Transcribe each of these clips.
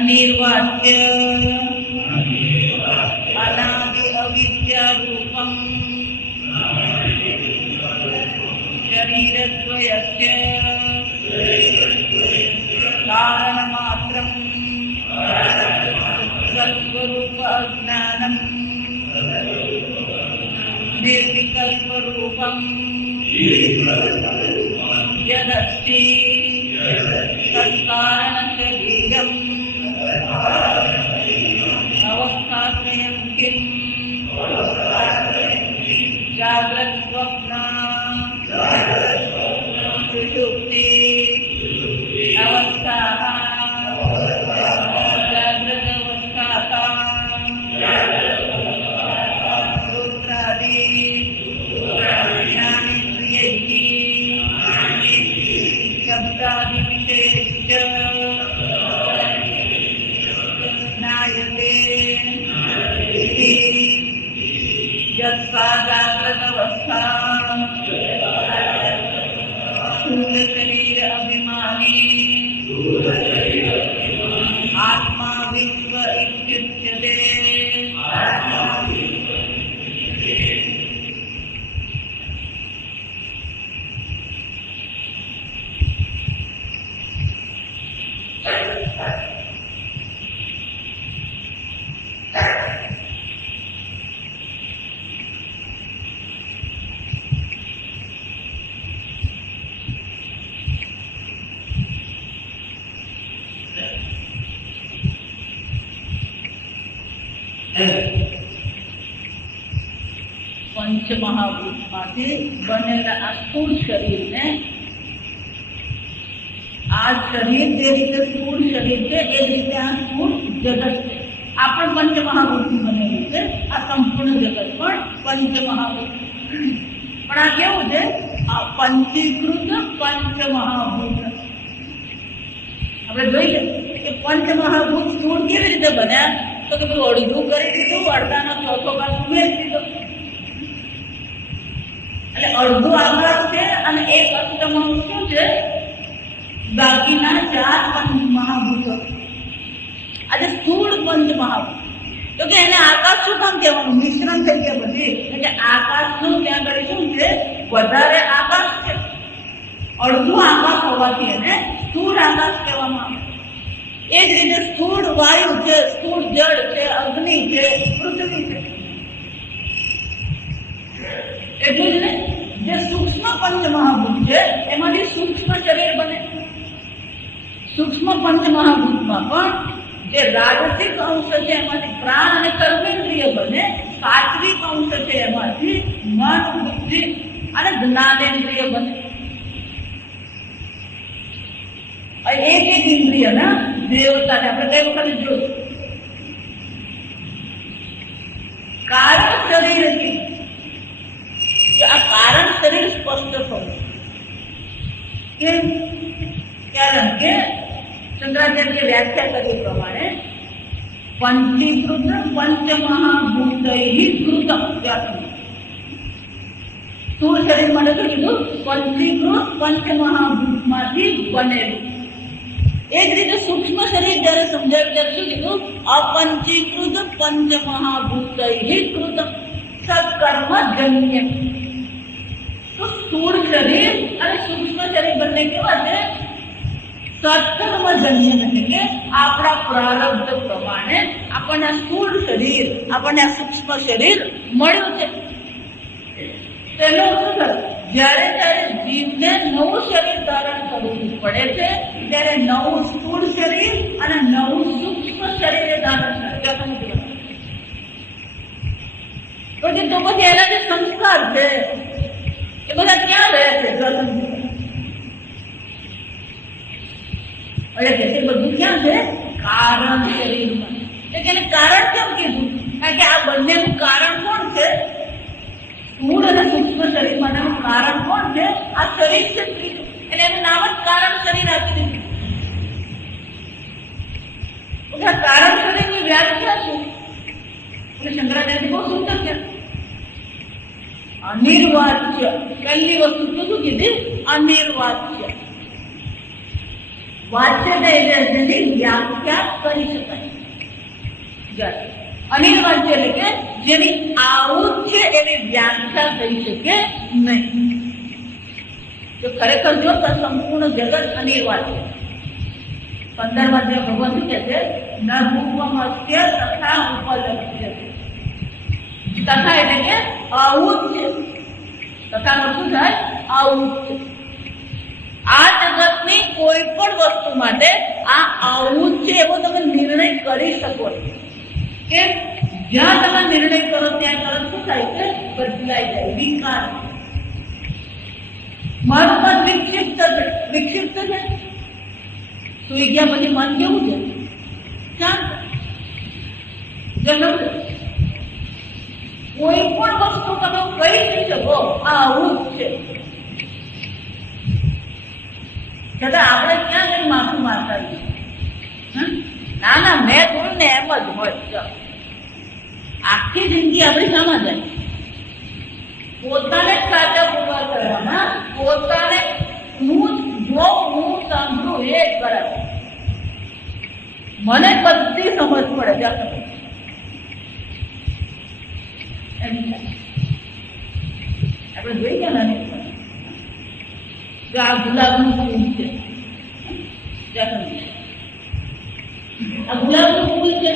अनिर्वाच्य अनादि अविद्या रूपं शरीरद्वयस्य कारणमात्रं सत्स्वरूप अज्ञानं निर्विकल्परूपं यदस्ति तत्कारणशरीरम् अवस्थात्रयं किम् जाग्रत्स्वप्न सुषुप्ति अवस्थाः जाग्रदवस्थाः रुद्रादि ज्ञानेन्द्रियैः शब्दादिविषयैश्च ज्ञायते इति यथा जाग्रदवस्था स्थूलशरीर अभिमानी आत्मा विश्व इत्युच्यते। પંચમહાભૂતમાંથી બનેલા આ સ્થૂળ શરીરને, આ શરીર જે રીતે સ્થૂળ શરીર છે એ રીતે આ સ્થૂળ જગત છે. આ પણ પંચમહાભૂતથી બનેલું છે. આ સંપૂર્ણ જગત પણ પંચમહાભૂત. પણ આ કેવું છે? આ પંચીકૃત પંચમહાભૂત. આપણે જોઈએ કે પંચમહાભૂત સ્થૂળ કેવી રીતે બન્યા? તો કે પેલું અડધું કરી દીધું, અડધાનો ચોથો ભાગ ઉમેરી દીધો. એટલે અડધું આકાશ છે અને એક અષ્ટમહાભૂત શું છે? બાકીના 4 પંચમહાભૂતો. આજે સ્થૂળ પંચમહાભૂત. તો કે એને આકાશ શું કામ કહેવાનું? મિશ્રણ થઈ ગયા બધી. એટલે આકાશનું ત્યાં આગળ શું છે? વધારે આકાશ છે. અડધું આકાશ હોવાથી એને સ્થૂળ આકાશ કહેવામાં આવે. એ જ રીતે સ્થૂળ વાયુ છે, સ્થૂળ જળ છે, અગ્નિ છે, પૃથ્વી છે. એટલું જ ને, જે સૂક્ષ્મ પંચમહાભૂત છે એમાંથી સૂક્ષ્મ શરીર બને. સૂક્ષ્મ પંચમહાભૂતમાં પણ જે રાજસિક અંશ છે એમાંથી પ્રાણ અને કર્મેન્દ્રિય બને. સાત્વિક અંશ છે એમાંથી મન, બુદ્ધિ અને જ્ઞાનેન્દ્રિય બને. એક એક ઇન્દ્રિયના દેવતાને આપણે કઈ વખતે જોયું. કારણ શરીરથી આ કારણ શરીર સ્પષ્ટ થયું. કેમ? કારણ કે શંકરાચાર્ય વ્યાખ્યા કરી પ્રમાણે પંચીકૃત પંચમહાભૂતૈઃ કૃતમ. સ્થૂળ શરીર માટે શું કીધું? પંચીકૃત પંચમહાભૂતમાંથી બનેલું. એ જ રીતે સૂક્ષ્મ શરીર જયારે સમજાવ્યું ત્યારે શું કીધું? અપંચીકૃત પંચમહાભૂતૈઃ કૃતમ સત્કર્મજન્ય. તો સ્થૂળ શરીર અને સૂક્ષ્મ શરીર બંને કેવા છે? સત્કર્મજન્ય. એટલે કે આપણા પ્રારબ્ધ પ્રમાણે આપણને સ્થૂળ શરીર, આપણને આ સૂક્ષ્મ શરીર મળ્યું છે. તેનો શું થાય? જ્યારે ત્યારે જીવને નવું શરીર ધારણ કરવું પડે છે ત્યારે નવું સ્થૂળ શરીર અને નવું સૂક્ષ્મ શરીર ધારણ કરે. પછી તો પછી એના જે સંસ્કાર છે એ બધા ક્યાં રહે છે? એટલે કે તે બધું ક્યાં છે? કારણ શરીરમાં. એટલે કે કારણ કેમ કીધું? કારણ કે આ બંનેનું કારણ કોણ છે? સ્થૂળ અને સૂક્ષ્મ શરીર માટેનું કારણ કોણ છે? આ શરીર છે. એટલે એનું નામ જ કારણ શરીર આપી દીધું. કારણ શરીરની વ્યાખ્યા શું? એટલે શંકરાચાર્ય બહુ સુંદર છે. અનિર્વાચ્ય. પહેલી વસ્તુ શું કીધી? અનિર્વાચ્ય. વાચ્યતા એટલે જેની વ્યાખ્યા કરી શકાય. અનિર્વાચ્ય એટલે કે જેની આવું છે એવી વ્યાખ્યા થઈ શકે નહીં. જો ખરેખર જો તો સંપૂર્ણ જગત અનિર્વાચ્ય. 15મા અધ્યાય ભગવાન શું કહે છે? ન રૂપમસ્ય તથા ઉપલબ્ધ્ય. તથા એટલે કે આવું છે. તથાનો શું થાય? આવું છે. આ જગતની કોઈ પણ વસ્તુ માટે આ આવું છે એવો તમે નિર્ણય કરી શકો છો. કે જ્યાં તમે નિર્ણય કરો ત્યાં તરત શું થાય છે? બદલાઈ જાય, વિકાર. મારું મન વિક્ષિપ્ત છે. સુઈ ગયા પછી મન કેવું છે? શાંત. જન્મ કોઈ પણ વસ્તુ તમે કહી નહીં શકો આ આવું જ છે. છતાં આપણે ક્યાં કઈ માથું મારતા ના ના મેં થોડું ને એમ જ હોય. આખી જિંદગી આપણી સામાં જાય. પોતાને સાચા પુરવાર કરવામાં, પોતાને હું સાંભળું એ જ બરાબર. મને બધી સમજ પડે ત્યાં આપણે જોઈ ગયા ને આ ગુલાબનું ફૂલ છે. આ ગુલાબનું ફૂલ છે.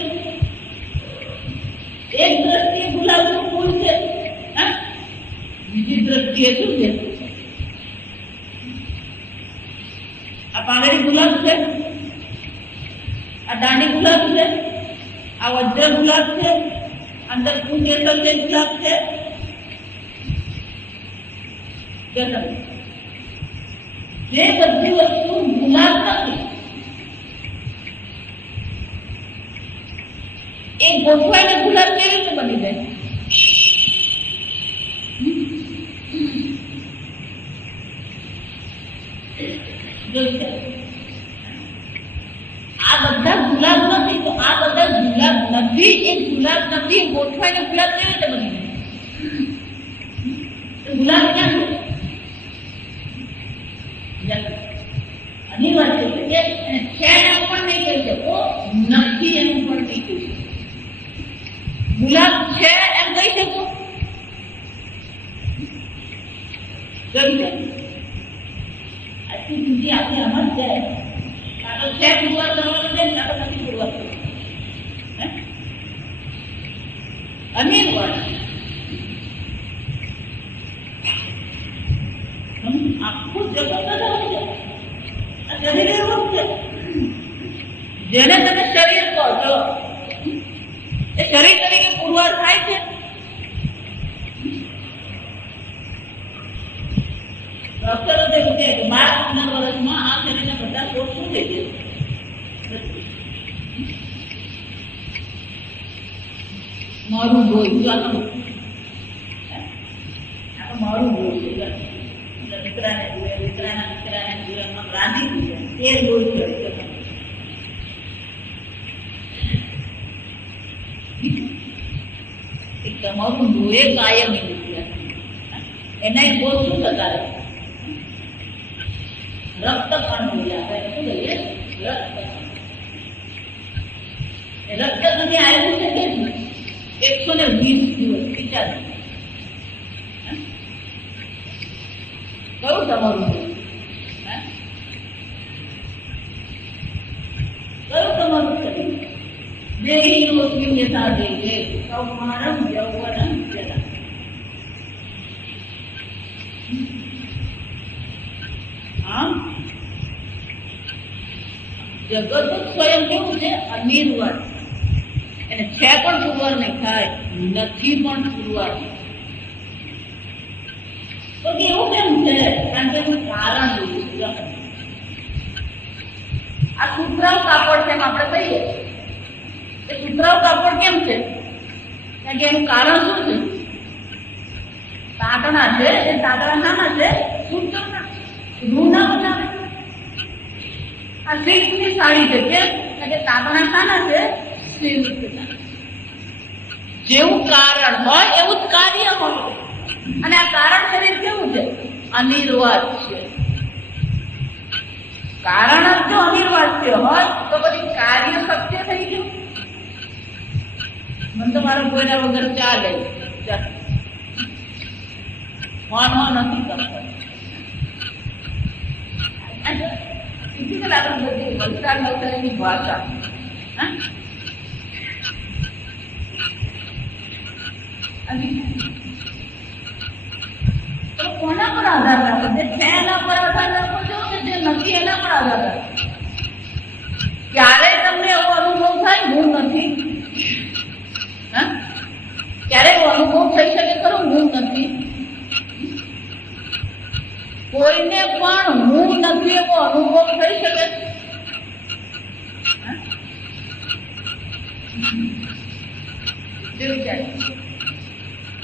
એક દ્રષ્ટિએ ગુલાબનું ફૂલ છે, બીજી દ્રષ્ટિએ શું છે? આ પાંગડી ગુલાબ છે, આ દાંડી ગુલાબ છે, આ વજ્ર ગુલાબ છે, અંદર શું કેન્દ્ર છે ગુલાબ છે? જે બધી વસ્તુ ગુલાબ નથી એ ગોઠવાઈને ગુલાબ કેવી રીતે બની જાય? આ બધા ગુલાબ નથી તો આ બધા ગુલાબ નથી, એ ગુલાબ નથી એ ગોઠવાઈને ગુલાબ કેવી રીતે બની જાય? ગુલાબ ક્યાં છે? અનિવાર્ય છે કે એમ પણ નહીં કહી શકો, નથી એમ પણ નહીં કહી શકો. ગુલાબ છે એમ કહી શકો? આજથી સુધી આપણે આમાં જ જાય કાં તો છે પુરવાર કરવાનું છે કાં તો નથી પુરવાર કરવાનું. અનિવાર્ય આખું જગત આ શરીર એવું છે જેને તમે શરીર કહો છો એ શરીર તરીકે પુરવાર થાય છે? ડોક્ટરો તો એવું કહે કે 12-15 વર્ષમાં આ શરીરના બધા કોષ શું થઈ જાય? મારું લોહી મારું લોહી દીકરાને જુએ, દીકરાના દીકરાને જીવનમાં રાંધી જુએ એ લોહી શરીર. તમારું લોહી કાયમી નથી, એના કોષ શું થતા રહે? રક્ત પણ જોઈએ આપણે શું કહીએ? રક્ત નથી આવ્યું છે કે 120 દિવસ વિચાર કયું તમારું કયું તમારું શરીર? દેહીનું યથા દે કૌમારમ યૌવનમ જરા. આમ જગત સ્વયં કેવું છે? અનિર્વાણ. એને છે પણ પુરવાર નહીં થાય, નથી પણ પુરવાર. તો એવું કેમ છે? કારણ કે એનું કારણ એવું. આ સુતરાઉ કાપડ છે આપણે કહીએ એ સુતરાઉ કાપડ કેમ છે? કારણ કે એનું કારણ શું છે? તાતણા છે, એ તાતણા નાના છે, સૂતરના રૂ ના બનાવે. આ સિલ્કની સાડી છે કેમ? કારણ કે તાતણા નાના છે, સિલ્ક. જેવું કારણ હોય એવું જ કાર્ય હોય. અને આ કારણ શરીર કેવું છે? અનિર્વાચ છે. કારણ જ જો અનિર્વાચ્ય હોય તો પછી કાર્ય સત્ય થઈ ગયું. મને તો મારો કોઈના વગર ચાલે નથી કરતો. બધી વલસાડ નવસારીની ભાષા તો કોના પર આધાર રાખો? જે છે એના પર આધાર રાખો છો કે જે નથી એના પર આધાર રાખો? ક્યારે તમને એવો અનુભવ થાય હું નથી? ક્યારે એવો અનુભવ થઈ શકે ખરો હું નથી? કોઈને પણ હું નથી એવો અનુભવ થઈ શકે?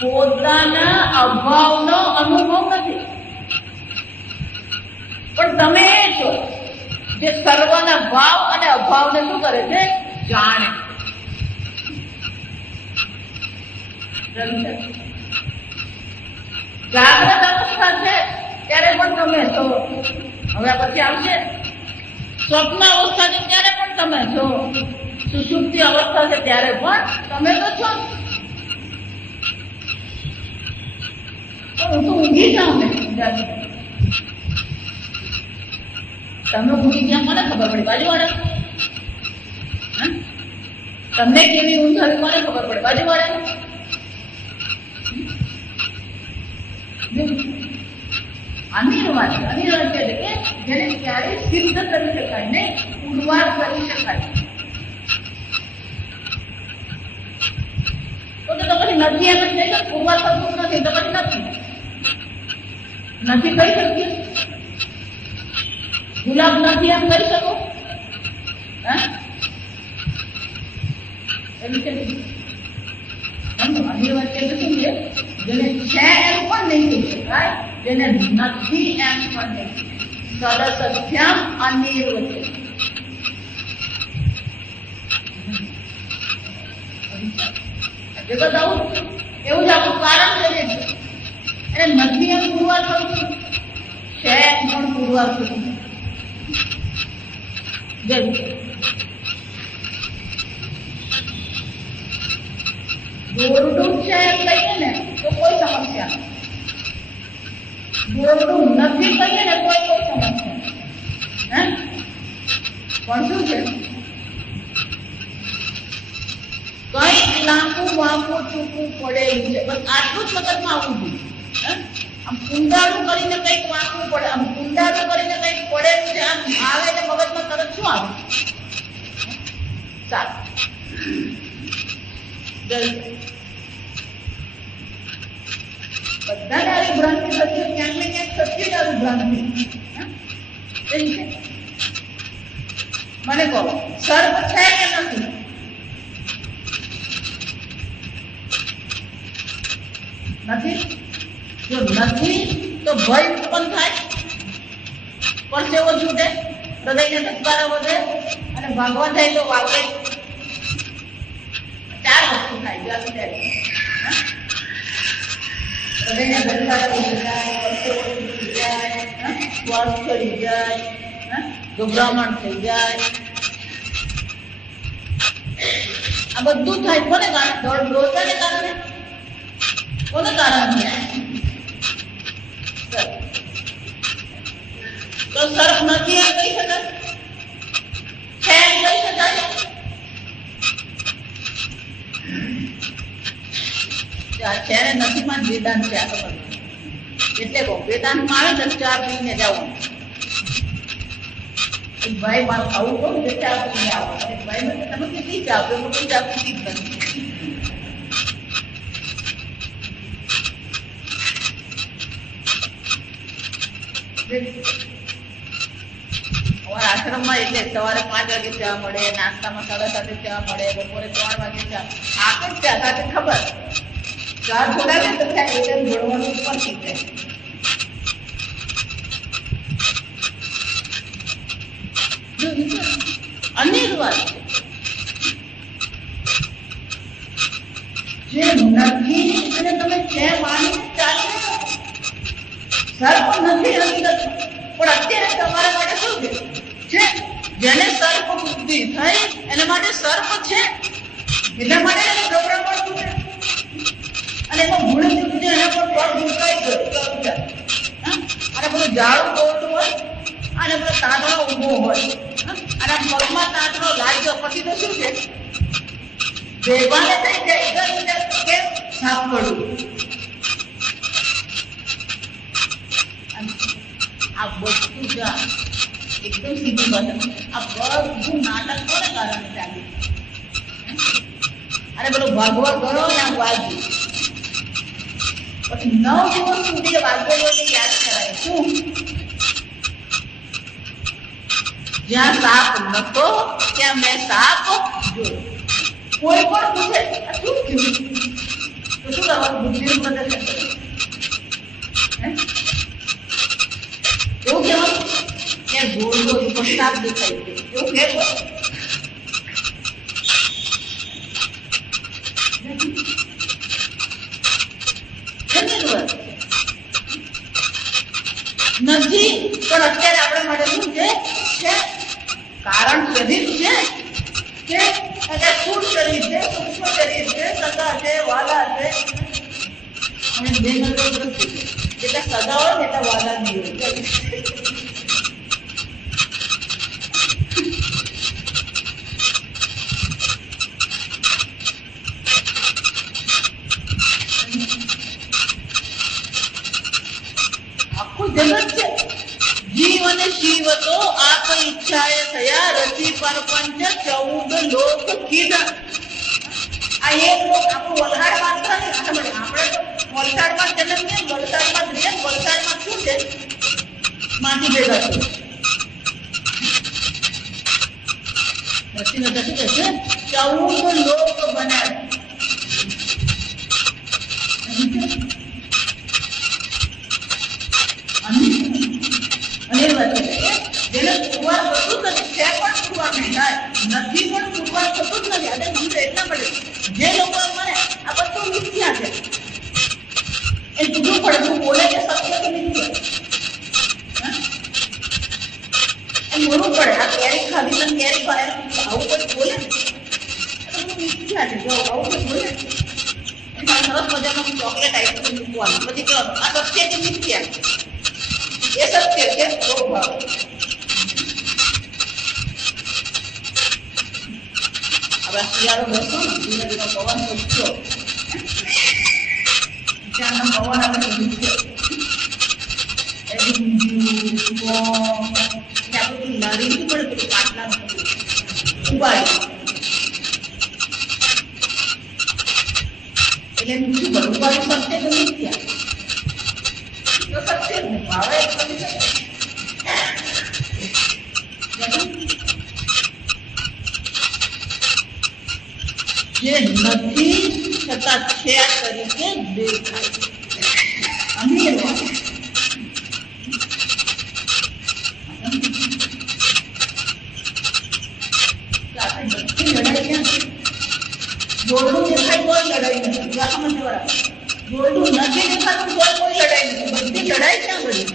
પોતાના અભાવનો અનુભવ નથી, પણ તમે એ છો જે સર્વના ભાવ અને અભાવને શું કરે છે? જાણે. જાગ્રત અવસ્થા છે ત્યારે પણ તમે છો. હવે પછી આવશે સ્વપ્ન અવસ્થા છે ત્યારે પણ તમે છો. સુષુપ્તિ અવસ્થા છે ત્યારે પણ તમે તો છો. હું તો ઊંઘી જાઉં ને તમે ઊંઘી ગયા મને ખબર પડી? બાજુવાળા તમને કેવી ઊંઘ આવી મને ખબર પડે? બાજુવાળા અનિર્વાચ્ય. અનિર્વાચ્ય એટલે કે જેને ક્યારેય સિદ્ધ કરી શકાય ને પુરવાર કરી શકાય. તો નથી એમ જ કહી શકો, પુરવાર થતું નથી તો પછી નથી કહી શકીએ. ગુલાબ નથી એમ કહી શકો? એવી છે અનિલ વાક્ય શું છે? જેને છે એમ પણ નહીં કહી શકાય, જેને નથી એમ પણ નહીં. સદસત્યમ અનિર્વચનીય. જગત આવું એવું જ આપણું કારણ છે. એને નથી એમ પુરવાર થતું, છે એમ પણ પુરવાર થતું. દોરડું છે એમ કહીએ ને તો કોઈ સમસ્યા નથી. દોરડું નથી કહીએ ને કોઈ સમસ્યા નહીં. પણ શું છે? કઈક લાંબુ વાંકું ચૂકવું પડેલું છે. બસ આટલું જ મગજમાં આવવું જોઈએ. આમ કુંડાળું કરીને કઈક વાંકવું પડે, આમ કુંડાળું કરીને કઈક પડેલું છે, આમ આવે એટલે મગજમાં તરત શું આવે? સારું, બધાને આવી ભ્રાંતિ થતી, ક્યાંક ને ક્યાંક સત્ય જ આવી ભ્રાંતિ. મને કહો, સર્પ છે કે નથી? નથી. જો નથી તો ભય ઉત્પન્ન થાય, પરસેવો છૂટે, હૃદયના ધબકારા વધે અને ભાગવા થાય તો વાગે. 4 વસ્તુ થાય. હૃદયના ધબકારા વધી જાય, પરસેવો છૂટી જાય, શ્વાસ ચડી જાય, ગભરામણ થઈ જાય. આ બધું થાય કોને કારણે? દોડને કારણે. કોને કારણે? તો સર્પ નથી એમ કહી શકાય? છે એમ કહી શકાય? છે ને નથી માં વેદાંત છે. આ ખબર એટલે કહો, વેદાંતમાં આવે તો ચા પીને જવાનું. ભાઈ મારું આવું કહું કે ચા પીને આવો. ભાઈ મને તમે કેટલી ચા આપો? કોઈ ચા પીતી જ નથી. અમારા આશ્રમમાં એટલે સવારે 5 વાગે ચા મળે, નાસ્તામાં 7:30 ચા મળે, બપોરે 3 વાગે ચા. આખો ચા સાથે ખબર ચાર ખોલાવે તો ત્યાં એકદમ જોડવાનું ઉપર શીખે. અનિર્વાચ જે નથી અને તમે છે માની ચાલે. સર્પ નથી હકીકત, પણ અત્યારે તમારા માટે શું છે? જેને સર્પ બુદ્ધિ થઈ એના માટે સર્પ છે, એટલા માટે એને ગભરામણ છે અને એમાં ભૂલ ચૂકી એના પર પગ ઢૂંકાઈ ગયો. અને બધું ઝાડું દોડતું હોય અને બધો તાંતણો ઊભો હોય અને પગમાં તાંતણો લાગ્યો પછી તો શું છે? બેભાને થઈ જાય. કેમ? સાંભળવું. આ બધું જ એકદમ સીધી ભાષા. આ બધું નાટક કોને કારણે ચાલ્યું? અને પેલું ભાગવા ગયો ને આમ વાગ્યું. પછી 9 દિવસ સુધી વાગ્યોને યાદ કરાય. શું? જ્યાં સાપ નતો ત્યાં મેં સાપ જોયો. કોઈ પણ પૂછે શું થયું તો શું કરવાનું? બુદ્ધિનું પ્રદર્શન કરે. એવું કહેવાનું કે ગોળ ગોળ પ્રસાદ દેખાય છે, એવું કહેવું. નથી પણ અત્યારે આપણા માટે શું છે? કારણ શરીર છે, સ્થૂળ શરીર છે, સૂક્ષ્મ શરીર છે, સગા છે, વાલા છે અને બે નંબર દ્રષ્ટિ છે. જેટલા સગા હોય ને એટલા વાલા નહીં હોય. આખું જગત છે. જીવ અને શિવ તો આપ ઈચ્છાએ થયા, રચી પરપંચ 14 લોક કીધા. આ એક લોક આપણું વલહાડ માત્ર નહીં, વલસાડમાં જન્મીએ, વલસાડમાં જ રહીએ, વલસાડમાં શું છે માટી ભેગા છે. નથી શું કહે છે 14 લોક બનાવે. અને એ વાત છે જેને પુરવાર થતું જ નથી, છે પણ પુરવાર નહીં થાય, નથી પણ પુરવાર થતું જ નથી. આજે મને એટલા મળે જે લોકો મને આ બધું મિથ્યા છે એ જુદું પડે, તું બોલે કે સત્ય કે મિથ્યા એ મોડું પડે. આ કેરી ખાધી ને કેરી ખાય આવું કોઈ બોલે ને તો તું મિથ્યા છે. જો આવું કોઈ બોલે એમાં સરસ મજાનું ચોકલેટ આઈસ્ક્રીમ મૂકવાનું, પછી કહેવાનું આ સત્ય કે મિથ્યા, એ સત્ય છે. બહુ ભાવ હવે શિયાળો બેસો ને ધીમે ધીમે પવન ઉઠ્યો, ત્યાંનો પવન આપણે ઉઠ્યો આપણું લડી પડે પેલું પાટલાનું ઉબાડી એટલે એમ શું કરું ઉબાડી સત્ય તો મિથ્યા તો સત્ય જ નહીં ભાવે જે નથી છતાં છે તરીકે દેખાય. અમીર બધી લડાઈ ક્યાં દોરડું દેખાય કોઈ લડાઈ નથી. દોરડું નથી દેખાતું કોઈ લડાઈ નથી. બધી લડાઈ ક્યાં ગઈ?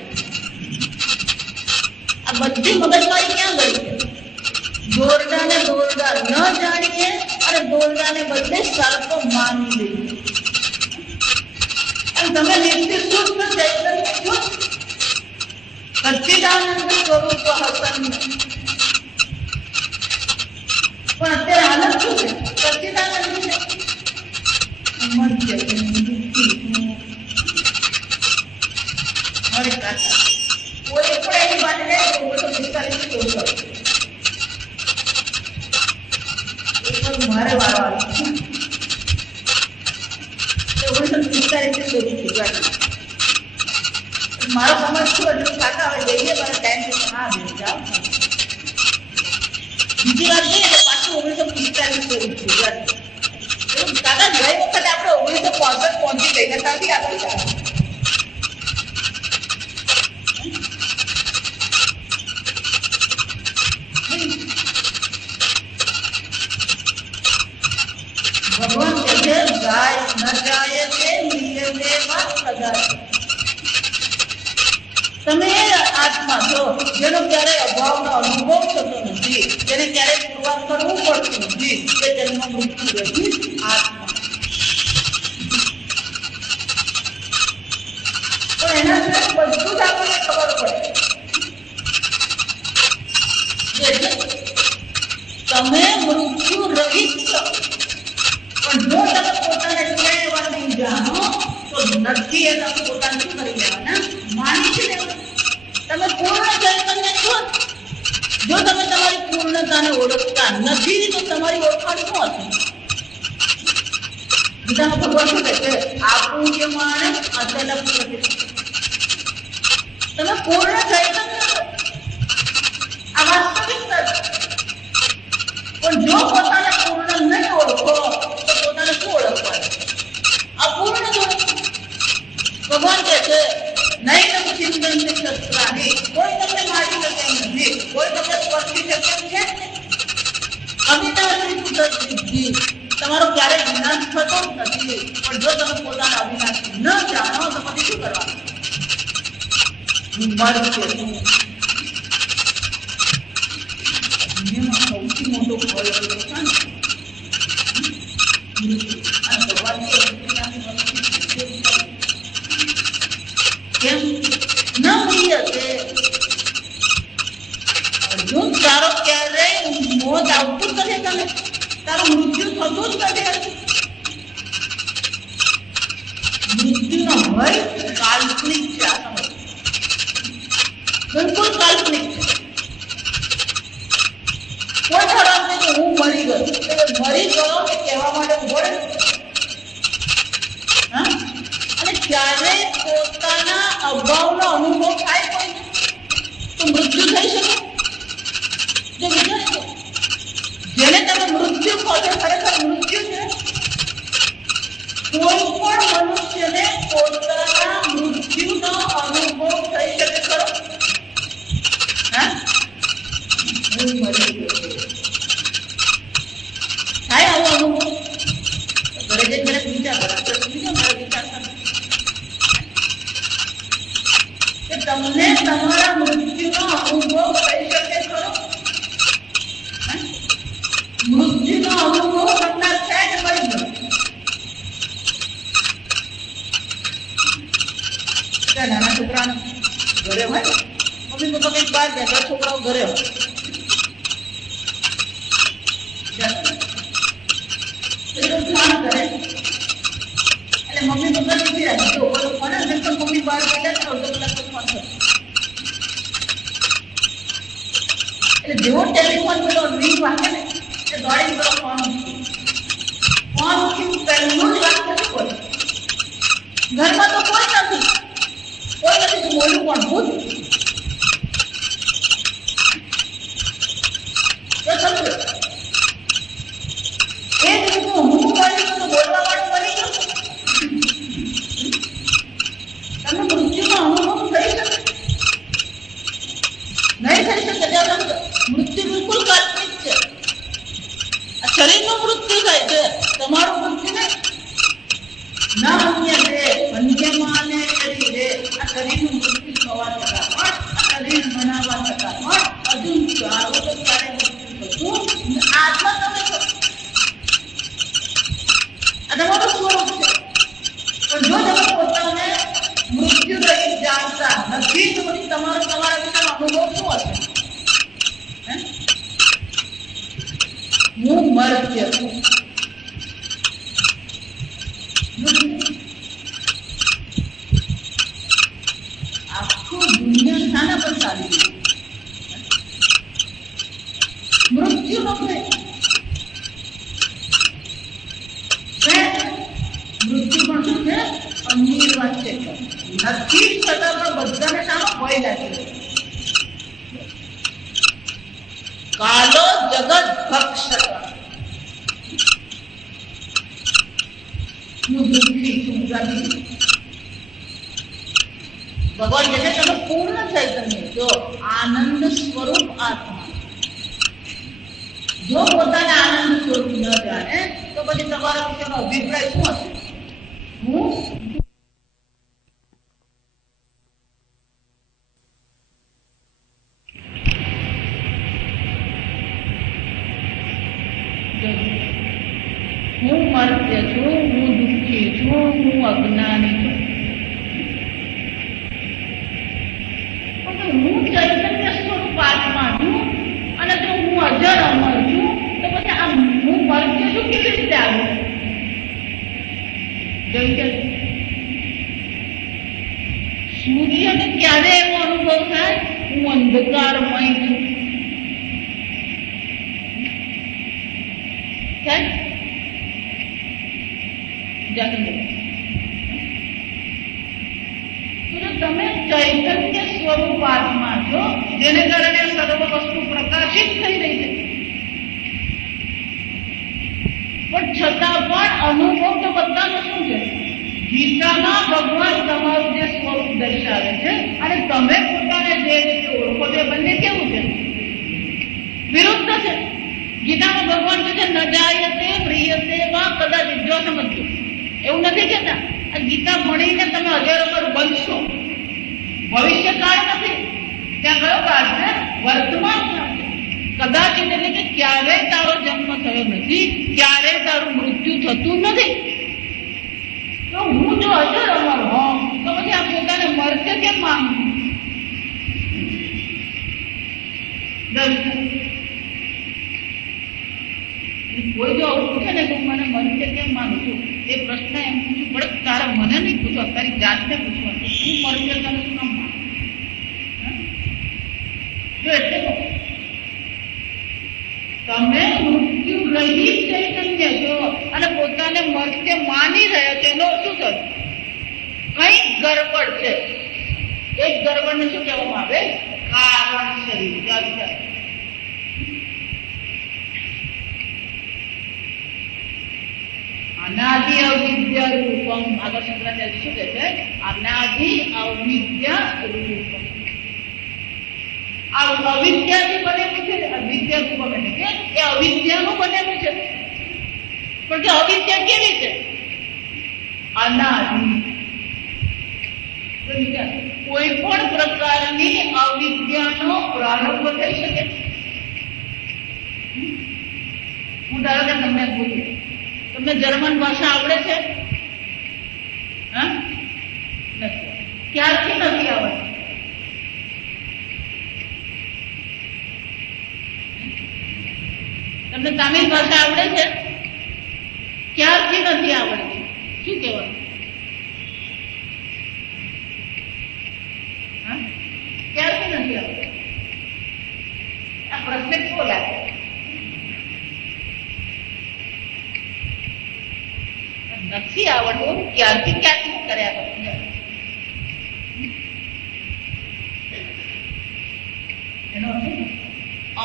આ બધી મગજમારી ક્યાં ગઈ છે? દોરડાને દોરડા ન જાણીએ અને દોરડાને બદલે સર્પ માની લઈએ. અને તમે નિત્ય શુદ્ધ ચૈતન્ય છો, સચ્ચિદાનંદ સ્વરૂપ હસન. પણ અત્યારે હાલત શું છે? સચ્ચિદાનંદ છે મધ્ય મારી કાકા કોઈ પણ એની વાત નહીં તો 1945 મારે વારો આવી 1945 શોધી ચૂક્યા. મારો સમજ શું હતું કાકા હવે જઈએ મારા ટાઈમ હા જાઓ. બીજી વાત જોઈએ તો પાછું 1945 શોધી ચૂક્યા. કાકા ગઈ વખતે આપણે 1965 પહોંચી ગઈ ત્યાંથી આગળ ચાલો. ભગવાન કહે છે ગાય ન જાય તે નિયમેમાં સદાય. તમે આત્મા છો જેનો ક્યારેય અભાવનો અનુભવ થતો નથી, જેને ક્યારેય પુરવાર કરવું પડતું નથી, તે જન્મ મૃત્યુ રહિત આત્મા. પણ એના સિવાય બધું જ આપણને ખબર પડે. તમે મૃત્યુ રહિત છો, પણ જો તમે પોતાને લેવાની જાણો તો નથી એ તમે પોતાને શું કરી લેવાના? માની જ લેવાના. તમે પૂર્ણ ચૈતન્ય છો. જો તમે તમારી પૂર્ણતાને ઓળખતા નથી તો તમારી ઓળખાણ શું હશે? ગીતામાં ભગવાન શું કહે છે? આપૂર્યમાણ અચલ પ્રતિષ્ઠિત. તમે પૂર્ણ ચૈતન્ય છો, આ વાસ્તવિકતા છે. પણ જો પોતાને પૂર્ણ નહીં ઓળખો તો પોતાને શું ઓળખવાનું? અપૂર્ણ જ ઓળખો. ભગવાન કહે છે નહીં તમે ચિંતન શસ્ત્રાની, કોઈ તમને મારી શકે એમ નથી, કોઈ તમને સ્પર્શી શકે એમ છે. અવિનાશી સિદ્ધિ તમારો ક્યારેય વિનાશ થતો જ નથી. પણ જો તમે પોતાના અવિનાશી ન જાણો તો પછી શું કરવાનું? સૌથી મોટો ભય કેમ ન મળી હશે? અર્જુન તારો ક્યારેય મોત આવતું જ નથી, તને તારું મૃત્યુ થતું જ નથી. મૃત્યુનો ભય કાલ્પનિક છે. આ સમજ બિલકુલ કાલ્પનિક છે. કોઈ ખરાબ નહીં કે હું મરી ગયો, મરી ગયો એ કહેવા માટે ઉભો રહે. અને તમારા મૃત્યુનો અનુભવ થઈ શકે ખરો? મૃત્યુનો અનુભવ કરનાર છે કે કરી દો? નાના છોકરા ઘરે હોય, મમ્મી પપ્પા કઈક બહાર ગયા, છોકરાઓ ઘરે હોય, એટલે મમ્મી પપ્પા નથી રાખી કોને મમ્મી બહાર ગયા અડધો કલાક ફોન કરે. એટલે જેવો ટેલિફોન પેલો રિંગ વાગે ને એ દોડી પેલો ફોન પહેલું જ વાત નથી બોલે. ઘરમાં તો કોઈ નથી, તો બોલું કોણ? ભૂત. એ જ રીતે હું બની ગયું તો બોલવા વાળું બની ગયું. તમે મૃત્યુનો અનુભવ થઈ શકે નહીં થઈ શકે. મૃત્યુ બિલકુલ કાલ્પનિક છે. આ શરીરનું મૃત્યુ થાય છે, તમારું મૃત્યુ નહીં. ના પુણ્યતે પંચમાને શરીરે. આ શરીરનું મૃત્યુ થવા છતાં પણ, શરીર બનાવવા છતાં પણ હજુ સારું તો ક્યારે મૃત્યુ થતું આત્મા તમે છો. આ તમારું સ્વરૂપ છે. પણ જો તમે પોતાને મૃત્યુ રહિત જાણતા નથી તો પછી તમારા વિશેનો અનુભવ શું હશે? હું મર્ત્ય છું. આખું દુનિયા શાના પર ચાલી ગયું? મૃત્યુનો ભય. મૃત્યુ પણ શું છે? અનિર્વાચ્ય છે. નથી છતાં પણ બધાને શાનો ભય લાગે? કાલો જગત ભક્ષક. હું દુઃખી છું. ભગવાન કહે છે તમે પૂર્ણ ચૈતન્ય છો, આનંદ સ્વરૂપ આત્મા. જો પોતાને આનંદ સ્વરૂપ ન જાણે તો પછી તમારા વિશેનો અભિપ્રાય શું હશે? હું મર્ત્ય છું, હું દુઃખી છું, હું અજ્ઞાની છું. હું ચૈતન્ય સ્વરૂપ આત્મા છું અને જો હું અજર અમર છું તો પછી આ હું મર્ત્ય છું કેવી રીતે આવ્યું? સૂર્યને ક્યારે એવો અનુભવ થાય હું અંધકારમય છું? તમે ચૈતન્ય સ્વરૂપ આત્મા છો, જેને કારણે સર્વ વસ્તુ પ્રકાશિત થઈ રહી છે. પણ છતાં પણ અનુભવ તો બધાનો શું છે? ગીતામાં ભગવાન તમારું જે સ્વરૂપ દર્શાવે છે અને તમે પોતાને જે રીતે ઓળખો તે બંને કેવું છે? વિરુદ્ધ છે. ગીતામાં ભગવાન કહે છે ન જાયતે પ્રિયતે વા કદાચિત. જો સમજો, એવું નથી કહેતા આ ગીતા ભણીને તમે અજર અમર બનશો. ભવિષ્યકાળ નથી, ત્યાં કયો કાળ છે? વર્તમાન કાળ છે. કદાચિત એટલે કે ક્યારેય તારો જન્મ થયો નથી, ક્યારેય તારું મૃત્યુ થતું નથી. તો હું જો અજર અમર હોઉં તો પછી આ પોતાને મર્ત્ય કેમ માનું? કોઈ જો આવું પૂછે ને તો મને મર્ત્ય કેમ માનું છું, એ પ્રશ્ન એમ પૂછવું પડે. તારે મને નહીં પૂછવા, તારી જાતને પૂછવાનું શું મર્ત્ય તને શું કામ માનું? જો એટલે તમે મૃત્યુ રહિત ચૈતન્ય છો અને પોતાને મર્ત્ય માની રહ્યા છો, એનો શું થયું? કઈક ગરબડ છે. એક ગરબડને શું કહેવામાં આવે? કારણ શરીર. અનાદિ અવિદ્યા રૂપમ. આગળ શંકરાચાર્ય શું કહે છે? અનાદિ અવિદ્યા રૂપમ. આ અવિદ્યાથી બનેલું છે. અવિદ્યા રૂપમ એટલે કે એ અવિદ્યાનું બનેલું છે. પણ કે અવિદ્યા કેવી છે? અનાદિ. કોઈ પણ પ્રકારની અવિદ્યાનો પ્રારંભ થઈ શકે. હું ધારો કે તમને પૂછું, તમને જર્મન ભાષા આવડે છે? હા, નથી. ક્યારથી નથી આવડતી? તમને તામિલ ભાષા આવડે છે? ક્યારથી નથી આવડતી? શું કહેવાનું? ક્યારથી નથી આવડતી? આ પ્રશ્ન કેવો લાગે? નથી આવડતું, ક્યારથી ક્યાંથી કર્યા કરો? એનો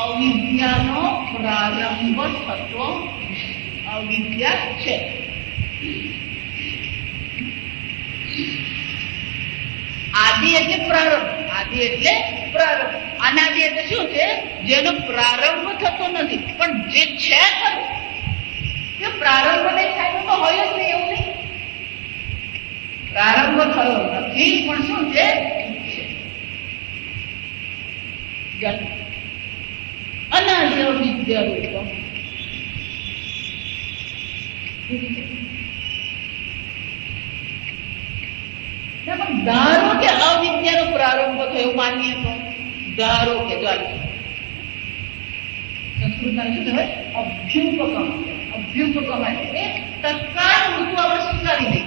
અવિદ્યાનો પ્રારંભ થતો અવિદ્યા છે. આદિ એટલે પ્રારંભ. આદિ એટલે પ્રારંભ. અનાદિ એટલે શું છે? જેનો પ્રારંભ થતો નથી, પણ જે છે ખરું તે પ્રારંભ નહીં થાય તો હોય જ નહીં. એવું નહીં, પ્રારંભ થયો નથી પણ શું છે? અનાદિ અવિદ્યા રૂપ. ધારો કે અવિદ્યાનો પ્રારંભ થયો, માનીએ તો. ધારો કે સંસ્કૃતમાં શું કહેવાય? અભ્યુપગમ. અભ્યુપગમ એટલે તત્કાળ પૂરતું આપણે સ્વીકારી લઈએ.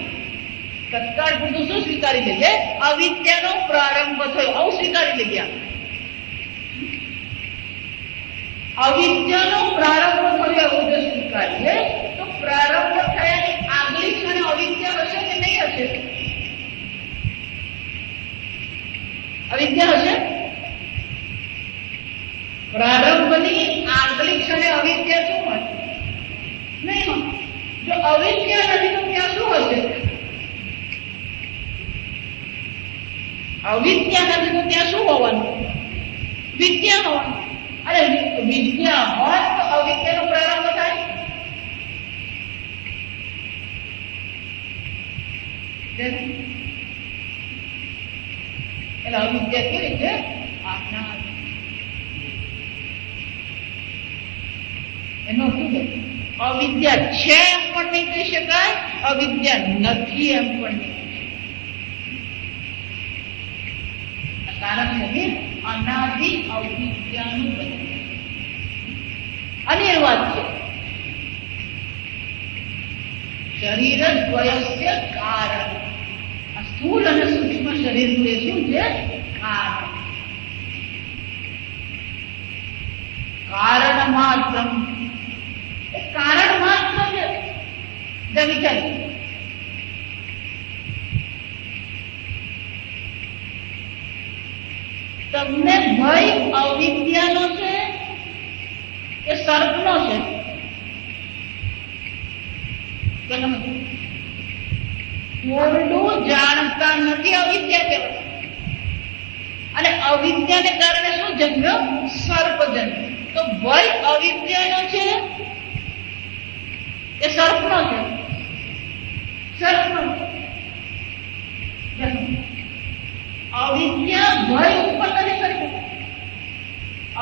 તત્કાળ પૂરતું શું સ્વીકારી લઈએ? અવિદ્યાનો પ્રારંભ થયો, આવું સ્વીકારી લઈએ. અવિદ્યાનો પ્રારંભ થયો એવું જો સ્વીકારીએ તો પ્રારંભ થયાની આગલી ક્ષણે અવિદ્યા હશે કે નહીં હશે? અવિદ્યા હશે. પ્રારંભની આગલી ક્ષણે અવિદ્યા શું હશે? નહીં હોય. જો અવિદ્યા નથી તો ત્યાં શું હશે? અવિદ્યા નથી તો ત્યાં શું હોવાનું? વિદ્યા હોવાનું. અરે વિદ્યા હોય તો અવિદ્યાનો પ્રારંભ થાય. એટલે અવિદ્યા કેવી છે? એનો શું છે? અવિદ્યા છે એમ પણ નહીં કહી શકાય, અવિદ્યા નથી એમ પણ નહીં. કારણ છે અનાદિ અવિદ્યાનું બને. અનિર્વાદ છે. શરીર દ્વયસ્ય કારણ. આ સ્થૂળ અને સૂક્ષ્મ શરીરનું એ શું છે? કારણ. કારણ માત્ર. કારણ માત્ર છે. વિચારી તમને ભય અવિદ્યાનો છે કે સર્પનો છે? થોડું જાણતા નથી, અવિદ્યા કહેવાય. અને અવિદ્યાને કારણે શું જન્મ્યો? સર્પ જન્મ્યો. તો ભય અવિદ્યાનો છે કે સર્પનો છે? સર્પનો. અવિદ્યા ભય ઉત્પન્ન નથી કરી.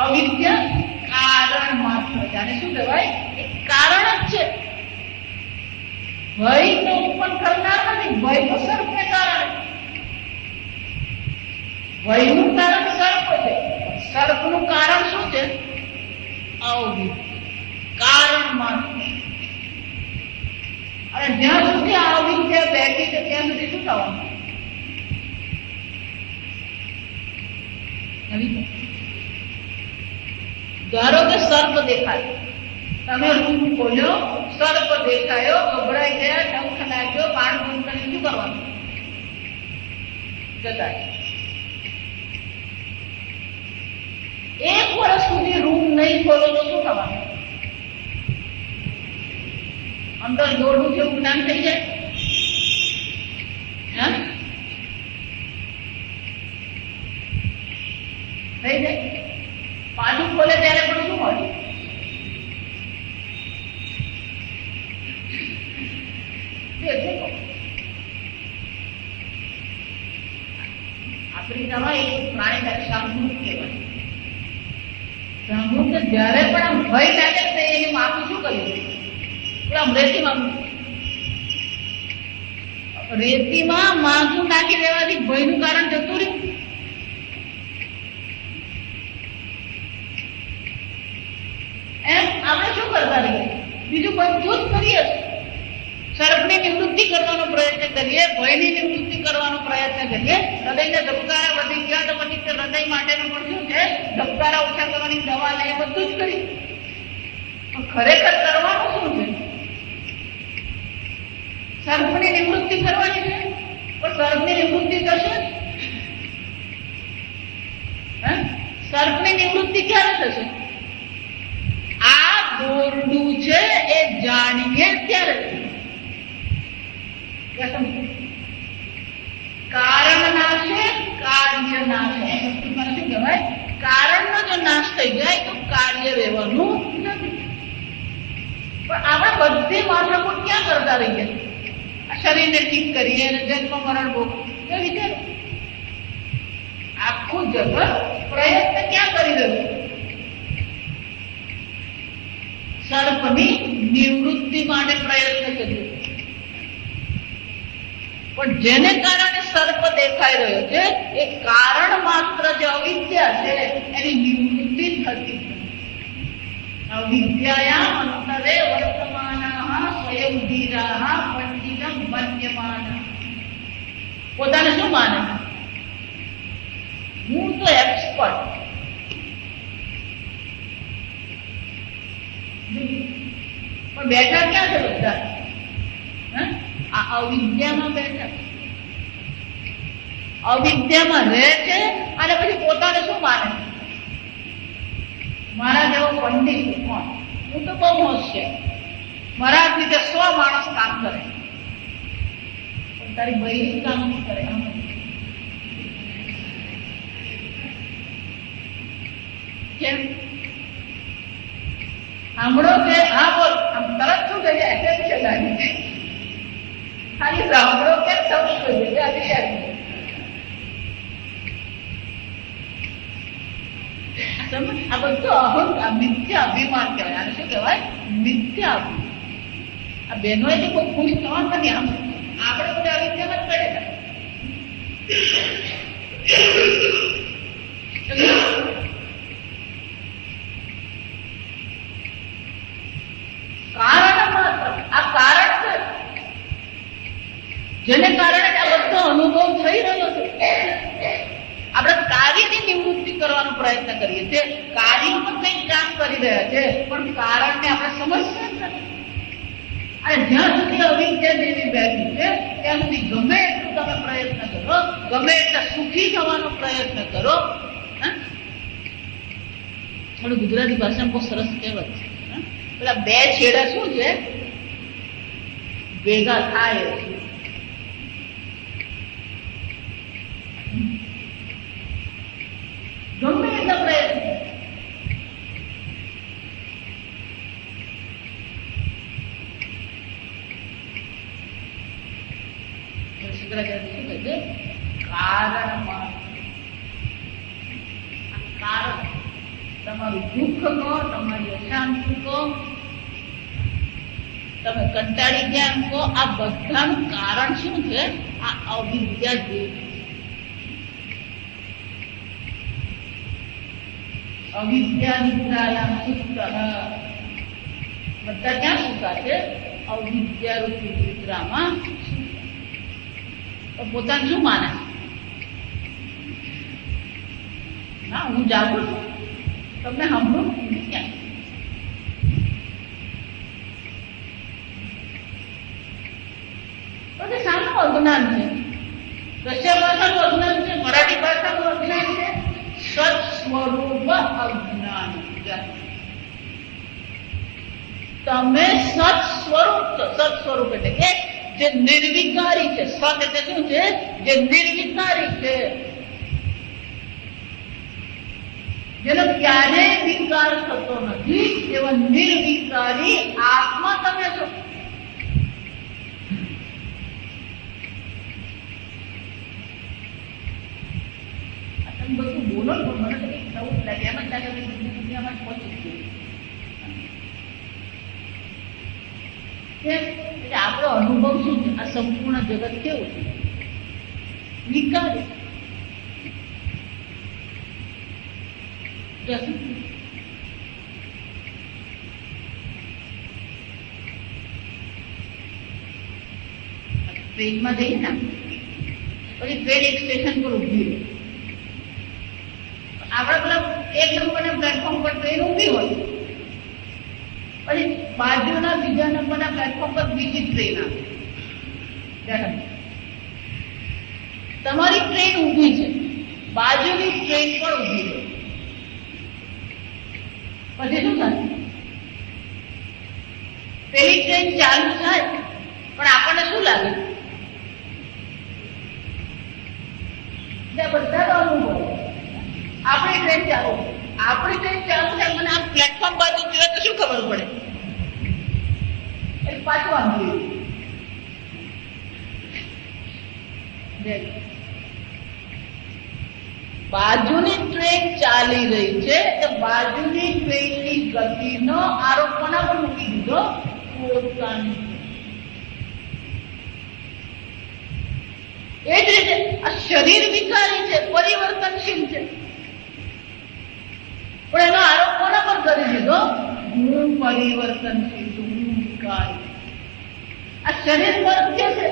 અવિદ્યા કારણ માત્ર. જાણે શું કહેવાય? એ કારણ જ છે. ભય તો ઉત્પન્ન કરનાર નથી. ભય તો સર્પને કારણે. ભયનું કારણ સર્પ છે. સર્પનું કારણ શું છે? અવિદ્યા. કારણ માત્ર. અને જ્યાં સુધી આ અવિદ્યા બેઠી છે ત્યાં સુધી શું થવાનું? ધારો કે સર્પ દેખાય, તમે રૂમ ખોલ્યો, સર્પ દેખાયો, ગભરાઈ ગયા, ડંખ લાગ્યો, બાણ બંધ કરીને શું કરવાનું? જતા. 1 વર્ષ સુધી રૂમ નહીં ખોલો તો શું થવાનું? અંદર દોડવું છે એવું જ્ઞાન થઈ જાય. થઈ જાય. પાછું ખોલે ત્યારે પણ શું હોય? આપણે વાતાવરણમાં એક પ્રાણી શાંભૃત કહેવાય. શાંભૃત જ્યારે પણ આમ ભય લાગે તો એની માથું શું કર્યું, આમ રેતીમાં માથું નાખી દેવાથી ભયનું કારણ જતું રહ્યું. એમ આપણે શું કરતા રહીએ, બીજું બધું જ કરીએ. સર્પની નિવૃત્તિ કરવાનો પ્રયત્ન કરીએ, ભયની નિવૃત્તિ કરવાનો પ્રયત્ન કરીએ. હૃદયના ધબકારા વધી ગયા તો પછી હૃદય માટેનું પણ શું છે, ધબકારા ઓછા કરવાની દવા લઈએ, બધું જ કરીએ. ખરેખર કરવાનું શું છે? સર્પની નિવૃત્તિ કરવાની છે, પણ સર્પની નિવૃત્તિ થશે? સર્પની નિવૃત્તિ ક્યારે થશે? આ દોરડું છે એ જાણીએ ત્યારે. કારણ નાશે કાર્ય નાશે. શું કહેવાય? કારણનો જો નાશ થઈ જાય તો કાર્ય રહેવાનું નથી. પણ આપણે બધી માથાકૂટ ક્યાં કરતા રહીએ? શરીરને ઠીક કરીએ અને જન્મ મરણ ભોગ વિચારો. આખું જગત પ્રયત્ન ક્યાં કરી રહ્યું? સર્પની નિવૃત્તિ માટે પ્રયત્ન કર્યો. પણ જેને કારણે સર્પ દેખાઈ રહ્યો છે એ કારણ માત્ર જે અવિદ્યા છે એની નિવૃત્તિ થતી. અવિદ્યાયા અંતરે વર્તમાનાઃ સ્વયં ધીરાઃ પંડિતં મન્યમાનઃ. પોતાને શું માને? હું તો એક્સપર્ટ. પણ બેઠા ક્યાં છે બધા? આ અવિદ્યામાં બેઠા, અવિદ્યામાં રહે છે અને પછી પોતાને શું માને? મારા જેવો પંડિત કોણ? હું તો બહુ હોશિયાર, મારા રીતે 100 માણસ કામ કરે, પણ તારી બૈરી કામ નહીં કરે. કેમ? સાંભળો કે હા બોલ, આમ તરત શું થઈ જાય? એટલે લાગી જાય. ખાલી સાંભળો કે સમજ થઈ જાય. આ બધું મિથ્યા અભિમાન કહેવાય. આને શું કહેવાય? મિથ્યા અભિમાન. આ બહેનોએ બહુ ખુશ થવાનું નથી. આમ આપણે બધા અવિદ્યામાં જ પડેલા. જેને કારણે આ બધો અનુભવ થઈ રહ્યો છે. આપણે કાર્યની નિવૃત્તિ કરવાનો પ્રયત્ન કરીએ છીએ. કાર્યમાં કંઈક કામ કરી રહ્યા છે પણ કારણને આપણે સમજતા જ નથી. અને જ્યાં સુધી અવિદ્યા જેવી બેઠી છે ત્યાં સુધી ગમે એટલું તમે પ્રયત્ન કરો, ગમે એટલા સુખી થવાનો પ્રયત્ન કરો. થોડું ગુજરાતી ભાષામાં બહુ સરસ કહેવત છે. પેલા બે છેડા શું છે? ભેગા થાય છે. ગમે એટલા પ્રયત્ન કારણમાં કારણ તમારું દુઃખ કહો, તમારી અશાંતિ કહો, તમે કંટાળી ગયા કહો, આ બધાનું કારણ શું છે? આ અવિદ્યા જેવી. અવિદ્યા નિદ્રાયામ સુપ્તઃ. બધા ક્યાં સુતા છે? અવિદ્યા રૂપી નિદ્રામાં. પોતાને શું માને? હા, હું જાગું છું, તમને સાંભળું ક્યાં? તો શાનું અજ્ઞાન છે? રશિયા ભાષાનું અજ્ઞાન છે, મરાઠી ભાષાનું અજ્ઞાન છે. સત સ્વરૂપ અજ્ઞાન. તમે સત સ્વરૂપ છો. સત સ્વરૂપ એટલે કે જે નિર્વિકારી છે. સત એટલે શું છે? જે નિર્વિકારી છે, જેનો ક્યારેય વિકાર થતો નથી, એવા નિર્વિકારી આત્મા તમે છો. એટલે આપણો અનુભવ શું છે? આ સંપૂર્ણ જગત કેવું છે? વિકારી. ટ્રેનમાં જઈએ ને પછી ટ્રેન એક સ્ટેશન પર ઊભી હોય, આપણે પેલા 1 નંબરના પ્લેટફોર્મ પર ટ્રેન ઊભી હોય, પછી બાજુના બીજા નંબરના પ્લેટફોર્મ પર બીજી ટ્રેન આવે. તમારી ટ્રેન ઊભી છે, બાજુની ટ્રેન પણ ઊભી છે, પછી શું થાય? પેલી ટ્રેન ચાલુ થાય પણ આપણને શું લાગે? બધા અનુભવ આપણી ટ્રેન ચાલુ થાય, મને આ પ્લેટફોર્મ બાજુ જોઈએ તો શું ખબર પડે? એ પાછું આમ બાજુની ટ્રેન ચાલી રહી છે તો બાજુની ટ્રેનની ગતિનો આરોપ કોના પર મૂકી દીધો? પોતાની. એ જ રીતે આ શરીર વિકારી છે, પરિવર્તનશીલ છે, પણ એનો આરોપ કોના પર કરી દીધો? હું પરિવર્તનશીલ છું, હું વિકારી. આ શરીર મર્ત્ય છે.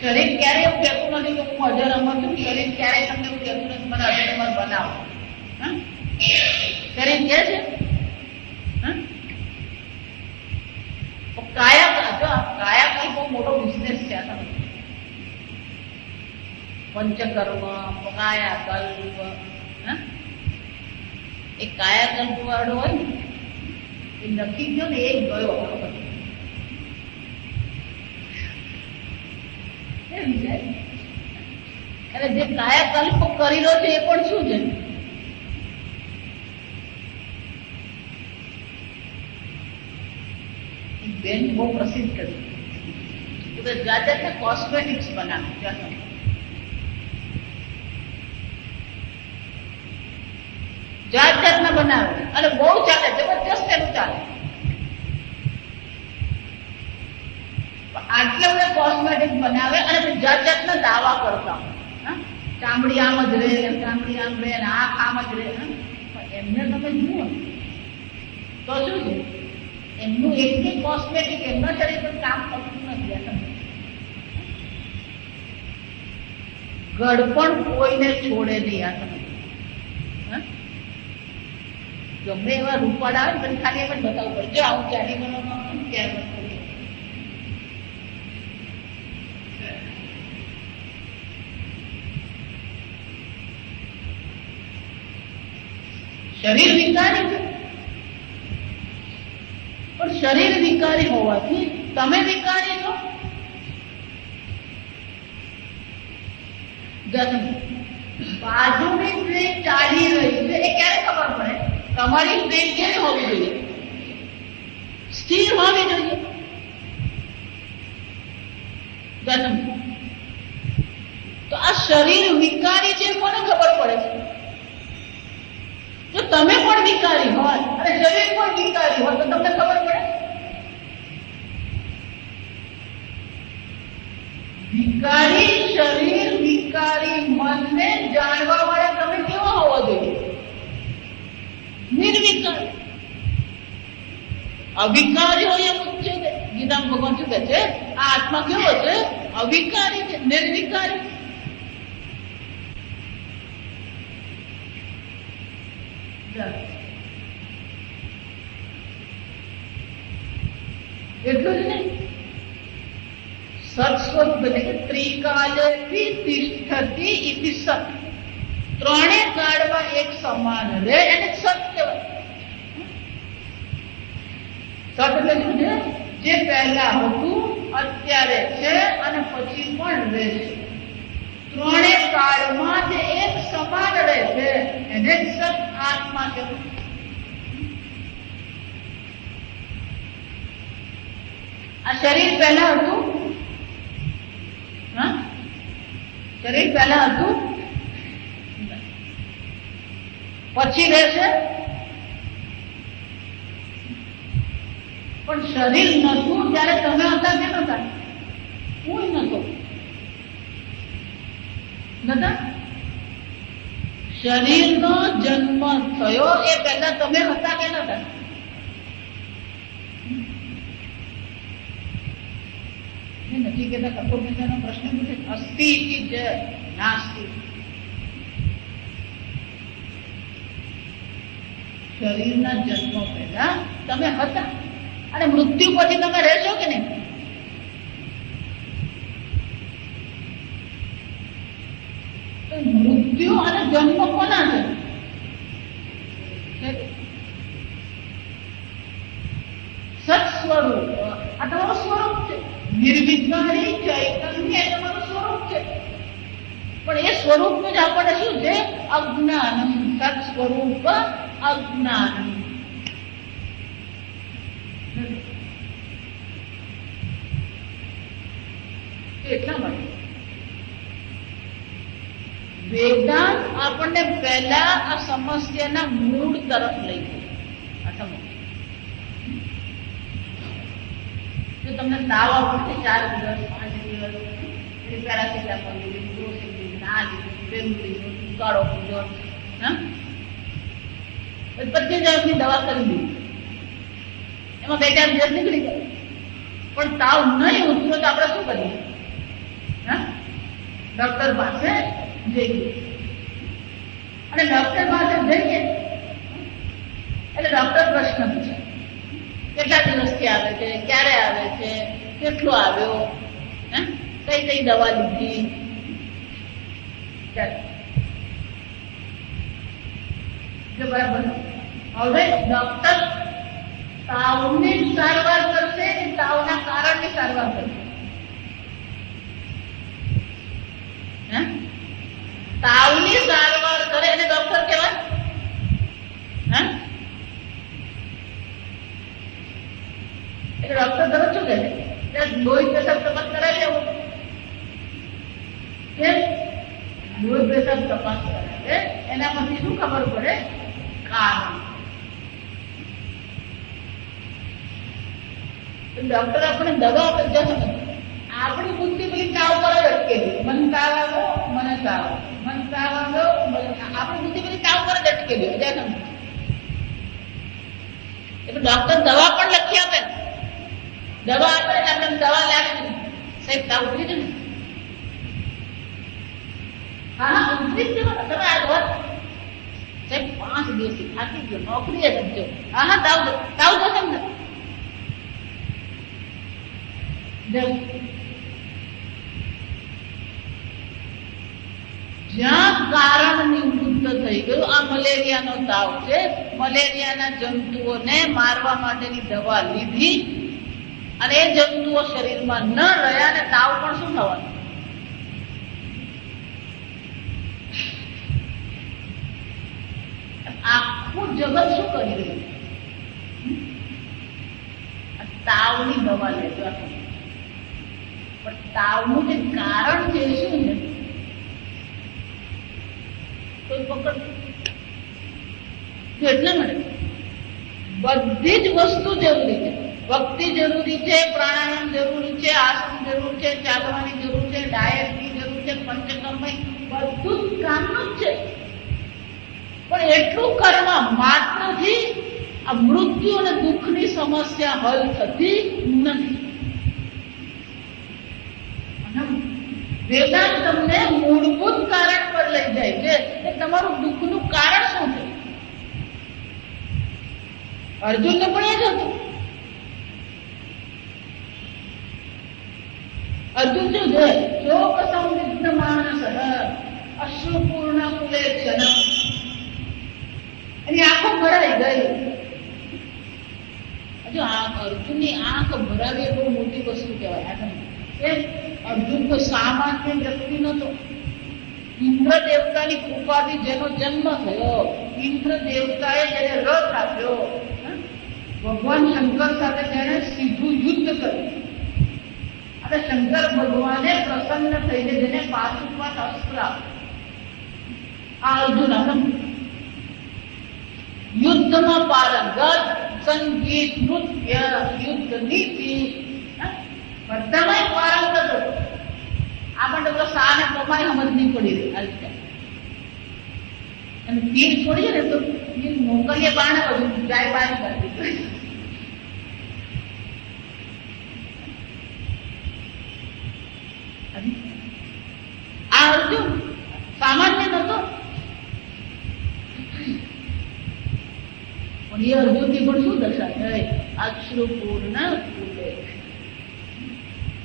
શરીર ક્યારેય એવું કહેતું નથી કે હું અજર અમર છું. શરીર ક્યારેય તમને એવું કહેતું નથી મને અજર અમર બનાવો. શરીર કહે છે કાયા બહુ મોટો બિઝનેસ છે. આ તમે પંચકર્મ, કાયાકલ્પ, એ કાયાકલ્પ વાળો હોય ને એ નક્કી ગયો ને એ ગયો. અને જે કાયાકલ્પ કરેલો છે એ પણ શું છે? બેન બહુ પ્રસિદ્ધ કરી જાત જાતના કોસ્મેટિક્સ બનાવે, જાત જાતના બનાવે અને બહુ ચાલે, જબરજસ્ત એનું ચાલે. આટલા બધા કોસ્મેટિક બનાવે અને જાત જાતના દાવા કરતા હોય, ચામડી આમ જ રહે, ચામડી આમ રહે, આંખ આમ જ રહે. એમને તમે જુઓ તો શું છે? એમનું એક કોસ્મેટિક એમના શરીર પર કામ કરતું નથી. ગળપણ કોઈને છોડે નહીં. આ તમે ગમે એવા રૂપાળા આવે પણ ખાલી એમ જ બતાવવું પડે, જો આવું ચાલી બનાવવાનું ક્યારે શરીર વિકારી છે. પણ શરીર વિકારી હોવાથી તમે વિકારી છો. બાજુની ટ્રેન ચાલી રહી છે એ ક્યારે ખબર પડે? તમારી ટ્રેન કેવી હોવી જોઈએ? સ્થિર હોવી જોઈએ. તો આ શરીર વિકારી છે કોને ખબર પડે છે? જો તમે પણ વિકારી હોય અને શરીર પણ વિકારી હોય તો તમને ખબર પડે. વિકારી શરીર, વિકારી મનને જાણવા વાળા તમે કેવા હોવા જોઈએ? નિર્વિકારી. અવિકારી હોય એમ છે. ગીતામાં ભગવાન શું કહે છે? આ આત્મા કેવો છે? અવિકારી છે, નિર્વિકારી. એટલું જ નહીં, સત્સ્વરૂપ એટલે કે ત્રિકાલેથી તિષ્ઠતી ઇતિ સત. ત્રણે કાળમાં એક સમાન રહે એને સત કહેવાય. સત એટલે શું છે? જે પહેલા હતું, અત્યારે છે અને પછી પણ રહેશે. ત્રણે કાળમાં જે એક સમાન રહે છે એને સત આત્મા કહેવાય. આ શરીર પહેલા હતું, શરીર પહેલા હતું પછી રહેશે. પણ પણ શરીર નતું ત્યારે તમે હતા કે નતા? કોઈ નતો. નતા? શરીરનો જન્મ થયો એ પહેલા તમે હતા કે નતા? નથી કહેતા કઠોરનો પ્રશ્ન પૂછે અસ્તિ ઇતિ નાસ્તિ. શરીરના જન્મ પહેલા તમે હતા અને મૃત્યુ પછી તમે રહેશો કે નહીં? મૃત્યુ અને જન્મ કોના છે? સત્સ્વરૂપ. આ તમારું સ્વરૂપ છે. નિર્વિકારી ચૈતન્ય એ તમારું સ્વરૂપ છે. પણ એ સ્વરૂપનું જ આપણને શું છે? અજ્ઞાનમ. સત્સ્વરૂપ અજ્ઞાનમ. એટલા માટે વેદાંત આપણને પહેલા આ સમસ્યાના મૂળ તરફ લઈ ગયો. જો તમને તાવ આવશે 4 દિવસ 5 દિવસ પેરાસિટામોલ લીધી, ગ્લોસિન લીધી, આ લીધું, પેલું લીધું, કાળો પીધો, પછી જાતની દવા કરી દીધી, એમાં 2-4 દિવસ નીકળી ગયા. પણ તાવ નહીં ઉતરો તો આપણે શું કરીએ? ડોક્ટર પાસે જઈએ. અને ડોક્ટર પાસે જઈએ એટલે ડોક્ટર પ્રશ્ન પૂછે, કેટલા દિવસથી આવે છે, ક્યારે આવે છે, કેટલો આવ્યો, કઈ કઈ દવા લીધી. જો બરાબર. હવે ડોક્ટર તાવની સારવાર કરશે કે તાવના કારણની સારવાર કરશે? તાવની સારવાર કરે એને ડોક્ટર કહેવાય? એટલે ડોક્ટર તરત શું કહે? લોહી પેશાબ તપાસ કરાવી લેવું. કેમ? લોહી પેશાબ તપાસ કરાવે એના પછી શું ખબર પડે? કારણ. ડોક્ટર આપણે દવા આપે છે. આપણી બુદ્ધિ પેલી તાવ પર જ અટકેલી. મને તાવ આવ્યો, મને તાવ, મને તાવ આવ્યો, આપણી બુદ્ધિ પેલી તાવ પર જ અટકેલી. એટલે ડોક્ટર દવા પણ લખી આપે. દવા આપે એટલે આપણે દવા લાવી સાહેબ તાવ ઉતરી છે ને? હા ઉતરી જ જવા. તમે આ દવા સાહેબ 5 દિવસથી થાકી ગયો, નોકરીએ સમજો. હા તાવ જશે ને? જ્યાં કારણ નિવૃત્ત થઈ ગયું. આ મલેરિયાનો તાવ છે, મલેરિયાના જંતુઓને મારવા માટેની દવા લીધી અને એ જંતુઓ શરીરમાં ન રહ્યા અને તાવ પણ શું થવાનું? આખું જગત શું કરી રહ્યું? તાવની દવા લેજો. પણ તાવનું જે કારણ છે શું છે? કોઈ પકડ. એટલા માટે બધી જ વસ્તુ જરૂરી છે. ભક્તિ જરૂરી છે, પ્રાણાયામ જરૂરી છે, આસન જરૂર છે, ચાલવાની જરૂર છે, ડાયટની જરૂર છે, પંચકર્મ બધું જ કામનું જ છે. પણ એટલું કરવા માત્રથી આ મૃત્યુ અને દુઃખની સમસ્યા હલ થતી નથી. વેદાંત તમને મૂળભૂત કારણ પર લઈ જાય છે કે તમારું દુઃખનું કારણ શું છે. અર્જુનને પણ એ જ હતું. અર્જુન શું છે? શોક સંવિઘ્ન માનસ અશ્રુપૂર્ણ કુલે જનમ. એની આંખો ભરાઈ ગઈ. હજુ અર્જુનની આંખ ભરાવી બહુ મોટી વસ્તુ કહેવાય. અર્જુન તો સામાન્ય વ્યક્તિ નતો. ઇન્દ્ર દેવતાની કૃપાથી જેનો જન્મ થયો, ઇન્દ્ર દેવતાએ જેને રથ આપ્યો, ભગવાન શંકર સાથે જેને સીધું યુદ્ધ કર્યું અને શંકર ભગવાને પ્રસન્ન થઈને જેને પાશુપાત અસ્ત્ર આ અર્જુન યુદ્ધમાં પારંગત, સંગીત, નૃત્ય, યુદ્ધ, નીતિ બધામાં પારંગત હતો. આપણને તો સા ને પ્રમાણે સમજ નહીં પડી રહી હાલ અને તીર છોડીએ ને તો મોકલીએ બાણે બધું જાય પાણી કરતી. આ અર્જુન સામાન્ય નતો, પણ એ અર્જુન ની પણ શું દશા થઈ? અશ્રુપૂર્ણ ફૂલે,